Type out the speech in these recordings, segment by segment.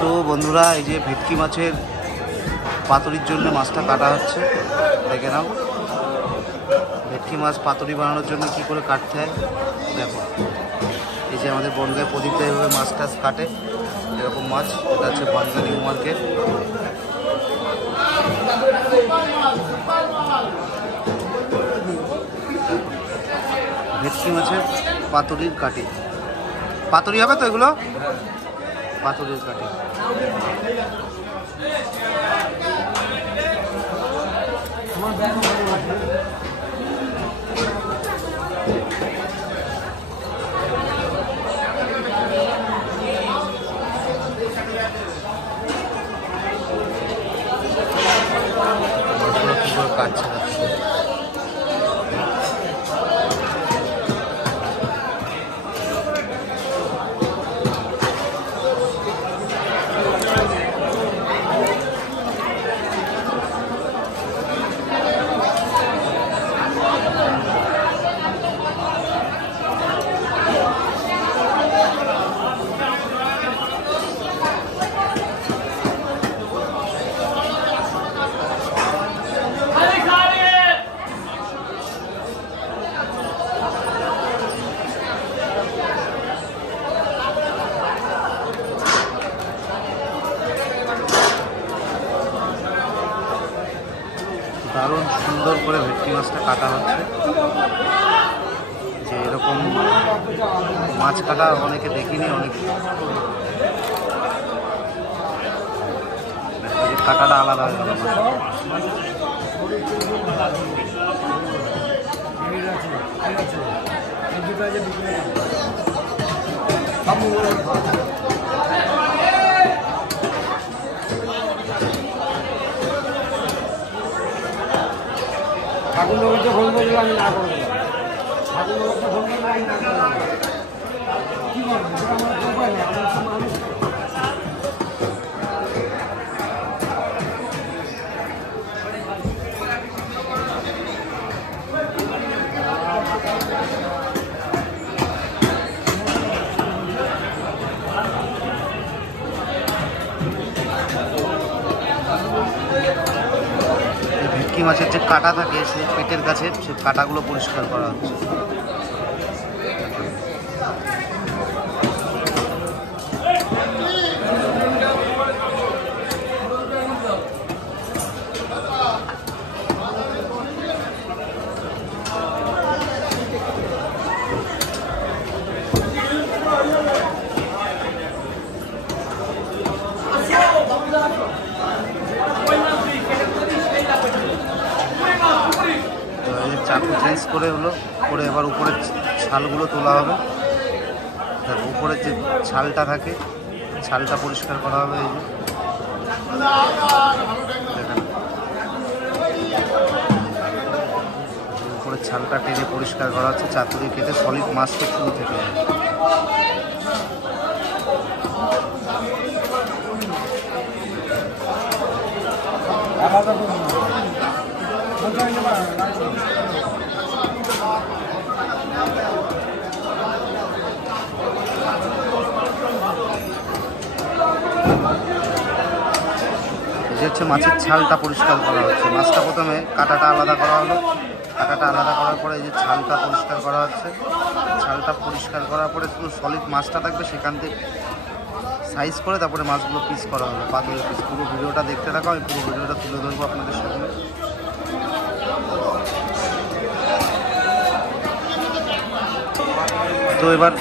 তো বন্ধুরা, এই যে ভেটকি মাছের পাতুরির জন্য মাছটা কাটা হচ্ছে, দেখে নাও। ভেটকি মাছ পাতুরি বানানোর জন্য কি করে কাটতে হয় দেখো। এই যে আমাদের বনগাঁয় প্রদীপটা এইভাবে মাছ টাছ কাটে, এরকম মাছ। এটা হচ্ছে বনগাঁ নিউ মার্কেট। ভেটকি মাছের পাতুরির কাটি, পাতুরি হবে তো এগুলো, পাতুরির কাটি। কি করে কাটছে দারুণ সুন্দর করে ভেটকি মাছটা কাটা হচ্ছে। যে এরকম মাছ কাটা অনেকে দেখিনি, অনেকে কাটাটা আলাদা হয়ে গেল। ঠাকুর লোককে ফোন করলে আমি না করবো, ঠাকুর লোককে ফোন করলে আমি না করবো, কি করবো আমার উপায় নেই। আমার মানুষ ভেটকি মাছের যে কাটা থাকে সেই পেটের কাছে সেই কাটাগুলো পরিষ্কার করা হচ্ছে। চাকু চেঞ্জ করে হলো করে এবার উপরের ছালগুলো তোলা হবে। উপরের যে ছালটা থাকে ছালটা পরিষ্কার করা হবে। এই যে দেখেন, উপরের ছালটা টেনে পরিষ্কার করা হচ্ছে চাকু দিয়ে কেটে, সলিড মাছটা শুরু থেকে। যে হচ্ছে মাছের ছালটা পরিষ্কার করা হচ্ছে। মাছটা প্রথমে কাটাটা আলাদা করা হলো, কাটাটা আলাদা করার পরে এই যে ছালটা পরিষ্কার করা হচ্ছে। ছালটা পরিষ্কার করার পরে শুধু সলিড মাছটা থাকবে, সেখান থেকে সাইজ করে তারপরে মাছগুলো পিস করা হবে, পাতুরি পিস। পুরো ভিডিওটা দেখতে থাকো, আমি পুরো ভিডিওটা তুলে ধরবো আপনাদের সামনে। তো এবার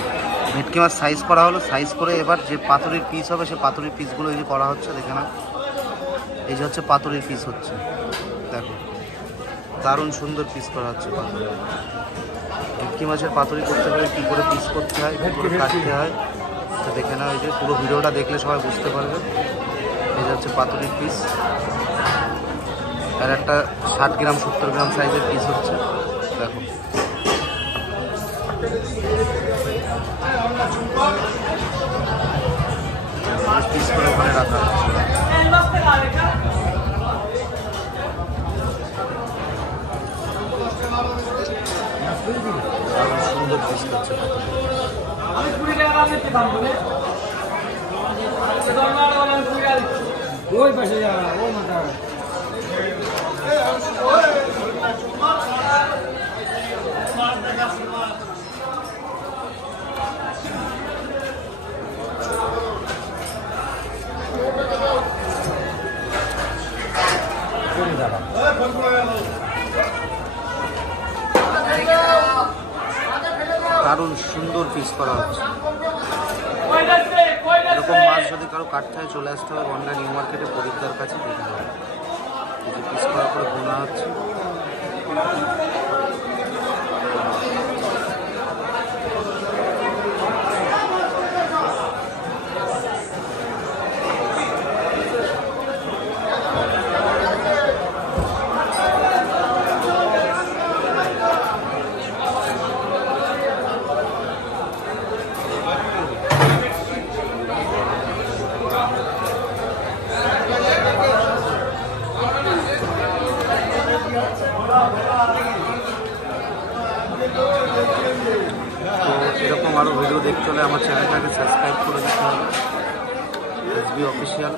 ভেটকি মাছ সাইজ করা হলো, সাইজ করে এবার যে পাতুরির পিস হবে সে পাতুরির পিসগুলো এই যে করা হচ্ছে, দেখে না। এই যে হচ্ছে পাতুরির পিস হচ্ছে, দেখো দারুণ সুন্দর পিস করা হচ্ছে পাতুরি। ভেটকি মাছের পাতুরি করতে গেলে কী করে পিস করতে হয়, কী করে কাটতে হয়, তো দেখে নাও। এই যে পুরো ভিডিওটা দেখলে সবাই বুঝতে পারবে। এই যে হচ্ছে পাতুরির পিস, আর একটা 60 গ্রাম 70 গ্রাম সাইজের পিস হচ্ছে, দেখো। পিস করে ওখানে রাখা হচ্ছে। সুন্দর পিস করছে। আমি 20 টাকা দাম দিতে পারবো না। ওই পাশে যা ওই মাথা দারুণ সুন্দর পিস করা হচ্ছে। এরকম মাছ যদি কারো কাটতে হয় চলে আসতে হবে বনগাঁ নিউ মার্কেটে প্রদীপদার কাছে দেখতে হবে। এই যে পিস করার পরে বোনা হচ্ছে। তো এরকম আরও ভিডিও দেখতে হলে আমার চ্যানেলটাকে সাবস্ক্রাইব করে দিতে হবে, এসবি অফিসিয়াল।